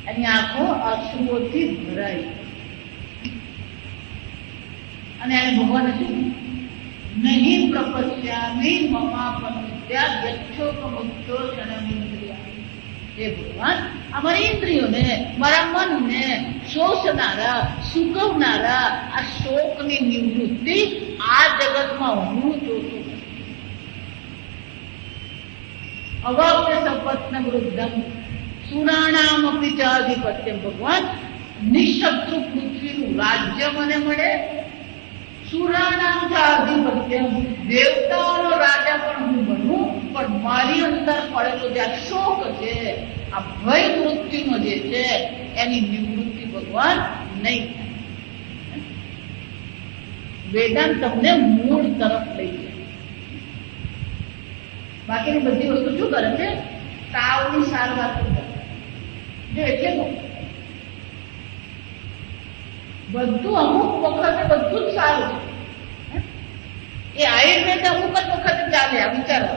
એની આંખો અશ્રુઓથી ભરાઈ. અને એને ભગવાને શું નહીં પ્રપશ્યામિ મમાપનુદ્યા યક્ષોપમુક્તો ક્ષણમિન્દ્રિયા. હે ભગવાન, અમારી ઇન્દ્રિયોને, મારા મનને શોષનારા, સુકવનારા આ શોકની નિવૃત્તિ આ જગતમાં હું જોતું. અવાપ્ય સપત્ન વૃદ્ધમ સુરાણામપી ચાધિપત્યમ. ભગવાન, નિશત્રુ પૃથ્વીનું રાજ્ય મને મળે, સુરાણામ ચાધિપત્યમ, દેવતાઓનો રાજા પણ હું બનું, પણ મારી અંદર પડેલો જે આ શોક છે, આ ભય મૃત્યુનો જે છે, એની નિવૃત્તિ ભગવાન નહીં થાય. વેદાંત તમને મૂળ તરફ લઈ જાય. બાકીની બધી વસ્તુ શું કરે છે? તાવની સારવાર કરે. જો એટલે બધું અમુક વખતે બધું જ સારું છે. એ આયુર્વેદ અમુક જ વખતે ચાલે. આ વિચારો,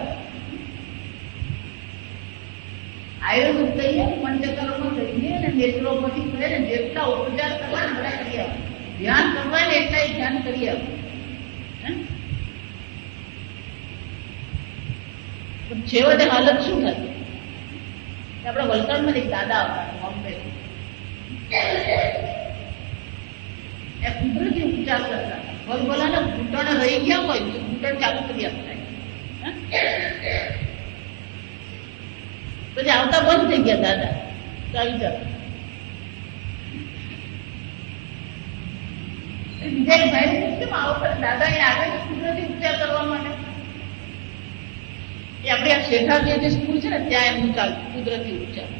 આયુર્વેદ કહીએ, પંચકર્મ કહીએ ને નેચરોપેથી કહે ને, જેટલા ઉપચાર કરવા ને બધા કરી આવે, ધ્યાન કરવા ને એટલા ધ્યાન કરી આવે. છેવટે હાલત શું થાય? આપણા વલસાડમાં એક દાદા આવતા બોમ્બે, એ કુદરતી ઉપચાર કરતા. ભલભલાના ઘૂંટણ રહી ગયા હોય, ઘૂંટણ ચાલુ કરી આપતા. પછી આવતા બંધ થઈ ગયા દાદા. બીજા એક ભાઈ કેમ આવો કરે? દાદા એ આગળ કુદરતી ઉપચાર કરવા માટે એ આપણે આ શેઠાજી જે સ્કૂલ છે ને, ત્યાં એમનું ચાલતું કુદરતી ઉપચાર.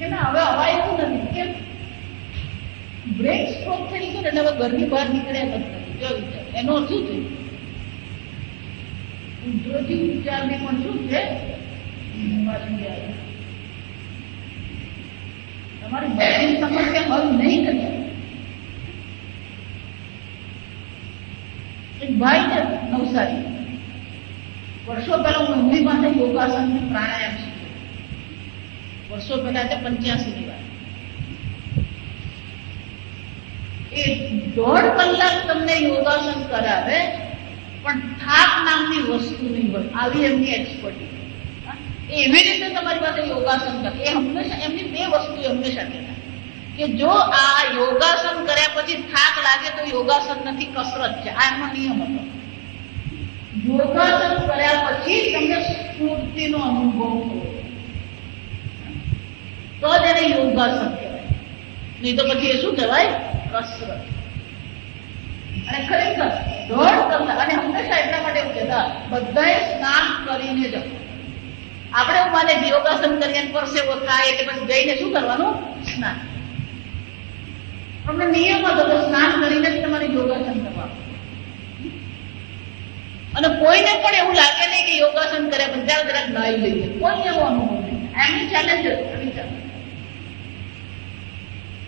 હવે હવા એવું નથી કેમ બ્રેક સ્ટ્રોક થઈ ગયો ને, હવે ઘરની બહાર નીકળ્યા નથી. જો વિચાર, એનો શું થયું? કુદરતી ઉપચારની પણ શું છે? તમારી બધી સમસ્યા હલ નહીં કરી. એક ભાઈ છે નવસારી, વર્ષો પહેલા હું એમની પાસે યોગાસન પ્રાણાયામ શીખ્યો. વર્ષો પહેલા છે 85 ની વાત. એ 1.5 કલાક તમને યોગાસન કરાવે, પણ થાક નામની વસ્તુ નહીં હોય. આવી એમની એક્સપર્ટી. એવી રીતે તમારી પાસે યોગાસન કરે. એ હંમેશા એમની બે વસ્તુ હંમેશા કહેતા કે જો આ યોગાસન કર્યા પછી થાક લાગે તો યોગાસન નથી, કસરત છે. આ એમનો નિયમ હતો. યોગાસન કર્યા પછી તમને સ્ફૂર્તિનો અનુભવ થયો તો જ એને યોગાસન કહેવાય. નહીં તો પછી એ શું કહેવાય? કસરત. અને ખરેખર 1.5 કલાક, અને હંમેશા એટલા માટે એવું કહેતા બધાએ સ્નાન કરીને જવું. આપણે એવું માને યોગાસન કરીને પરસેવો થાય એટલે પછી જઈને શું કરવાનું? સ્નાન. અમને નિયમ હતો તો સ્નાન કરીને જ તમારે યોગાસન કરવાનું. અને કોઈને પણ એવું લાગે નહીં કે યોગાસન કર્યા પણ ચાલ જરાક નાઈ લઈએ, કોઈ એવો અનુભવ નહીં. એમની ચેલેન્જ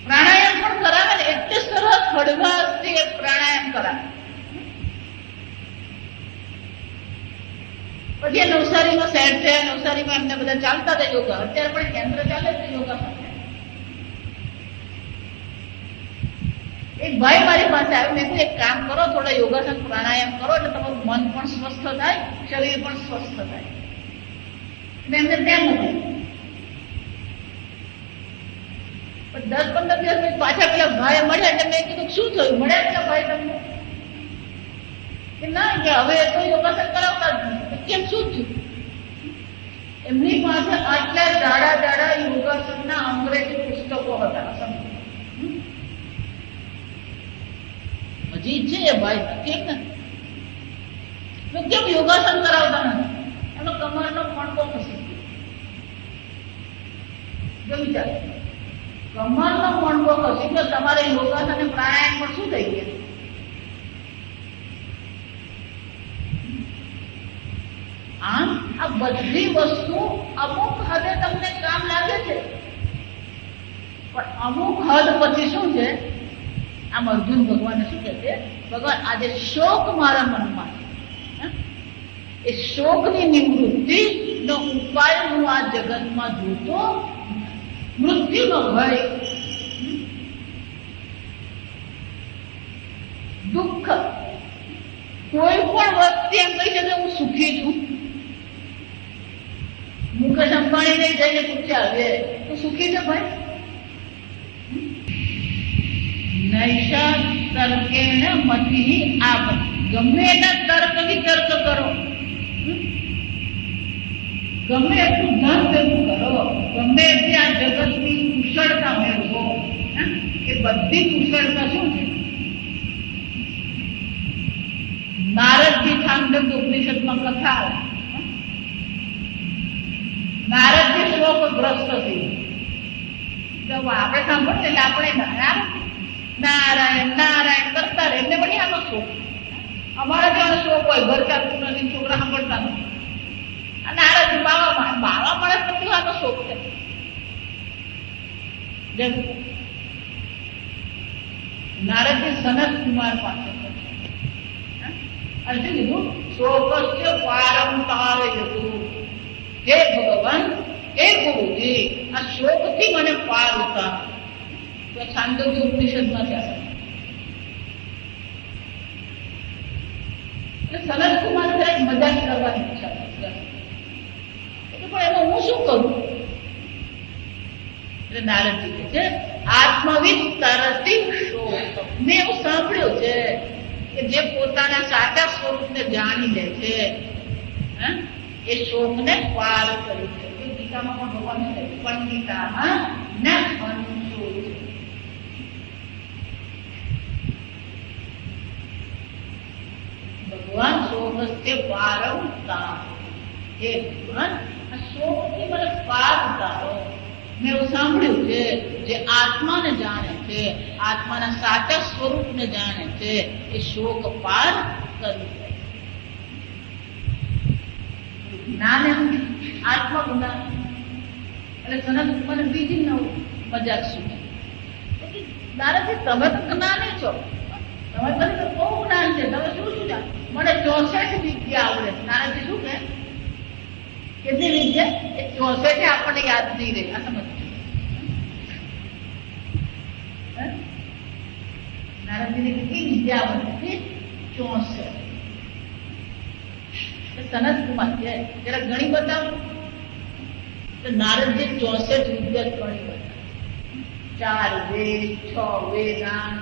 પ્રાણાયામ પણ કરાવે ને, એટલે સરસ હળવાશથી પ્રાણાયામ કરાવે. પછી નવસારીમાં સેટ છે, નવસારીમાં એમને બધા ચાલતા હતા યોગા. અત્યારે પણ કેન્દ્ર ચાલે છે યોગા. એક ભાઈ મારી પાસે આવ્યો, મેં કીધું એક કામ કરો, થોડા યોગાસન પ્રાણાયામ કરો એટલે તમારું મન પણ સ્વસ્થ થાય, શરીર પણ સ્વસ્થ થાય. મેં એમને ત્યાં નથી. 10-15 દિવસ પછી પાછા પેલા ભાઈ મળ્યા એટલે મેં કીધું શું થયું? મળ્યા પેલા ભાઈ તમને? કે ના, કે હવે તો યોગાસન કરાવતા જ નથી. કેમ, શું થયું? એમની પાસે આટલા જાડા યોગાસનના અંગ્રેજી પુસ્તકો હતા. હજી છે એ ભાઈ, કેમ ને તો કેમ યોગાસન કરાવતા નથી? એનો કમરનો મણકો ખસી ગયો. વિચાર, કમરનો મણકો ખસી ગયો, તમારે યોગાસન અને પ્રાણાયામ પણ શું થઈ ગયા? આમ આ બધી વસ્તુ અમુક હદે તમને કામ લાગે છે, પણ અમુક હદ પછી શું છે? આમ અર્જુન ભગવાને શું કહે છે? ભગવાન, આજે શોક મારા મનમાં છે, એ શોકની નિવૃત્તિ નો ઉપાય હું આ જગતમાં જોતો. મૃત્યુનો ભય, દુઃખ, કોઈ પણ વ્યક્તિ એમ કહી શકે હું સુખી છું. મુકેશ અંબાણી ને જઈને પૂછ્યા તો સુખી છે ભાઈ? નૈષા તર્કેણ મતિ આપ, ગમે એના તર્ક વિતર્ક કરો, ગમે એટલું ધન ભેગું કરો, ગમે એટલી આ જગતની કુશળતા મેળવો, એ બધી કુશળતા શું છે? નારદજી છાંદોગ્ય ઉપનિષદમાં કથા આવે, નારદજી શોકગ્રસ્ત થઈ. આપણે સાંભળીએ એટલે આપણે નારાયણ નારાયણ કરતા રહે, એમને પણ આનો શોક. અમારા જેવાનો શોક હોય, ઘર ચાલતું નથી, છોકરા સાંભળતા નથી. નારદજી બાવા માણસ નથી, આનો શોક છે. નારદજી સનત કુમાર પાસે અને શું કીધું? શોકસ્ય પારંપાર હતું. હે ભગવાન, હે ગુરુજી, આ શોકથી મને પાર ઉતાર. તો છાંદોગ્ય ઉપનિષદમાં છે. સનત કુમાર જરાક મજાક કરવાની ઈચ્છા પણ એમાં હું શું કરું? એટલે નારદજી કહે છે, આત્મવિદ તરતી શોક. મેં એવું સાંભળ્યું છે કે જે પોતાના સાચા સ્વરૂપને જાણી લે છે એ શોકને પાર કરી છે. ગીતામાં પણ ભગવાન કહે છે, પંડિતામાં ન અનુશોચ. ભગવાન શોકસ્ય પારંતા. હે ભગવાન, આ શોકથી મને પાર ઉતારો. મેં એવું સાંભળ્યું છે, જે આત્માને જાણે છે, આત્માના સાચા સ્વરૂપને જાણે છે, એ શોક પાર કરી લે. જ્ઞાન એમ આત્મજ્ઞાન. એટલે સનત મને બીજી નવું મજાક શું? નારદજી, તમે તો જ્ઞાની છો, તમે પાસે તો બહુ જ્ઞાન છે, તમે શું શું જાણો? મને 64 વિદ્યા આવડે. નારદજી શું કહે? કેટલી વિદ્યા? એ 64 આપણને યાદ નહીં રહે. આ સમજ. નારદજીને કેટલી વિદ્યા આવડે? 64. સનત કુમાર છે, જરા ગણી બતાવો. નારદજી 64 વિદ્યા ગણી બતાવો. 4 વેદ, 6 વેદાંત,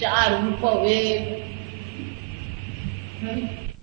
4 ઉપવેદ,